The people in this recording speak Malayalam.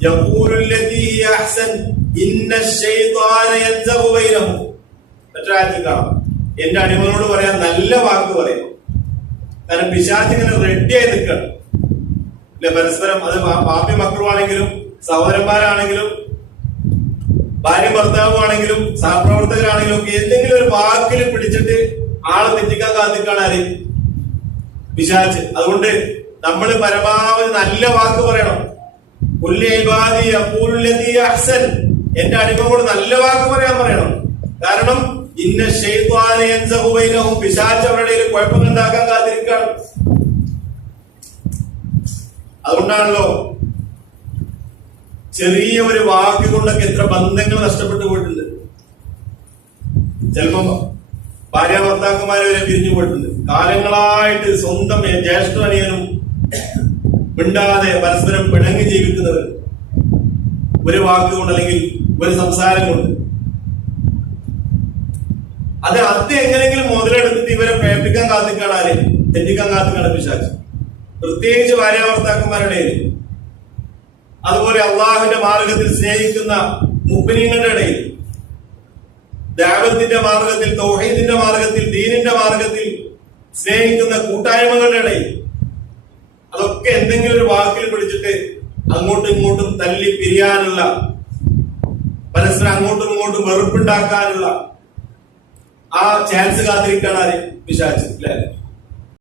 يقول الذي കാണാം എന്റെ അടിമകളോട് പറയാൻ നല്ല വാക്ക് പറയും. കാരണം പിശാച്ച് ഇങ്ങനെ റെഡി ആയി നിൽക്കണം അല്ലെ പരസ്പരം അത് പാപ്പി മക്കളുമാണെങ്കിലും സഹോദരന്മാരാണെങ്കിലും ഭാര്യ ഭർത്താവുമാണെങ്കിലും സഹപ്രവർത്തകരാണെങ്കിലും ഒക്കെ എന്തെങ്കിലും ഒരു വാക്കിൽ പിടിച്ചിട്ട് ആളെ തെറ്റിക്കാൻ കാത്തിക്കാണ് ആര്? പിശാച്ച് അതുകൊണ്ട് നമ്മൾ പരമാവധി നല്ല വാക്ക് പറയണം. എന്റെ അടിമകളോട് നല്ല വാക്ക് പറയാൻ പറയണം. കാരണം ഇന്ന ഷെയ്ത്വാനും പിശാച്ച് അവരുടെ കുഴപ്പങ്ങൾ ഉണ്ടാക്കാൻ കാത്തിരിക്കുകയാണ്. അതുകൊണ്ടാണല്ലോ ചെറിയ ഒരു വാക്ക് കൊണ്ടൊക്കെ എത്ര ബന്ധങ്ങൾ നഷ്ടപ്പെട്ടു പോയിട്ടുണ്ട്. ചിലപ്പോ ഭാര്യ ഭർത്താക്കന്മാരെ വരെ പിരിഞ്ഞു പോയിട്ടുണ്ട്. കാലങ്ങളായിട്ട് സ്വന്തം ജ്യേഷ്ഠ അനിയനും മിണ്ടാതെ പരസ്പരം പിണങ്ങി ജീവിക്കുന്നവർ ഒരു വാക്ക് കൊണ്ട് അല്ലെങ്കിൽ ഒരു സംസാരം കൊണ്ട് അത് അത് എങ്ങനെങ്കിലും മുതലെടുത്തിട്ട് ഇവരെ പ്രേമിക്കാൻ കാത്തിക്കാണ് ആര്? തെറ്റിക്കാൻ കാത്തിക്കാണ് പിശാച്ച് പ്രത്യേകിച്ച് ഭാര്യാഭർത്താക്കന്മാരുടെ അതുപോലെ അള്ളാഹുവിന്റെ മാർഗത്തിൽ സ്നേഹിക്കുന്ന മുഗ്നീങ്ങളുടെ ഇടയിൽ. ദേവത്തിന്റെ മാർഗത്തിൽ തൗഹീദിന്റെ മാർഗത്തിൽ ദീനിന്റെ മാർഗത്തിൽ സ്നേഹിക്കുന്ന കൂട്ടായ്മകളുടെ ഇടയിൽ. അതൊക്കെ എന്തെങ്കിലും ഒരു വാക്കിൽ പിടിച്ചിട്ട് അങ്ങോട്ടും ഇങ്ങോട്ടും തല്ലി പിരിയാനുള്ള പരസ്പരം അങ്ങോട്ടും ഇങ്ങോട്ടും വെറുപ്പുണ്ടാക്കാനുള്ള ആ ചാൻസ് കാത്തിരിക്കാണ് ആര് പിശാച്ച് അല്ലെ?